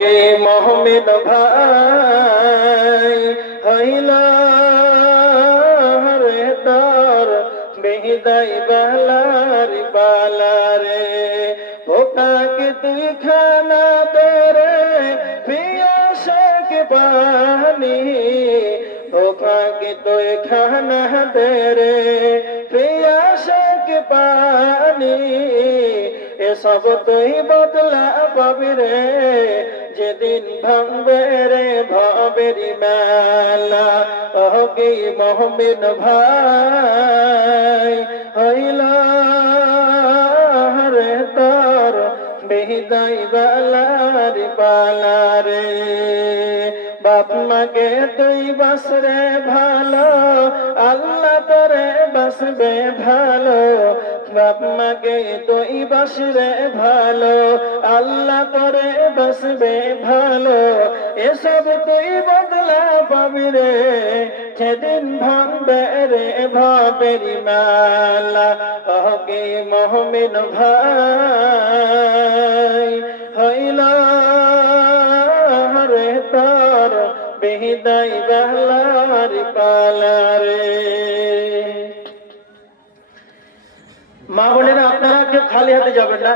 এ মোহাম্মদ ভাই হইল রে তোর বেহিদাই বালার বালারে পোকাকে তুই খানা দরে পিয়াসক পানি পোকাকে তুই খানা দরে পিয়াসক পানি এসব তুই বদলা পাবি রে। যেদিন ভাঙবে রে ভবেরি মেলা। ওকে মোহাম্মদ ভাই, হইল রে তোর বেহিদাই বালার পালারে বাপ মাকে তুই বসরে ভালো, আল্লাহ তোরে বাসবে ভালো। বাপ মাকে তুই বসরে ভালো, আল্লাহ তোরে বসবে ভালো। এসব তুই বদলা পাবি রে, সেদিন ভাঙবে রে ভাবেরি মালা। ওকে মোহাম্মদ ভাই, হইল রে তোর বেহিদাই বালার পালারে মা বোনেরা আপনারা কেউ খালি হাতে যাবেন না।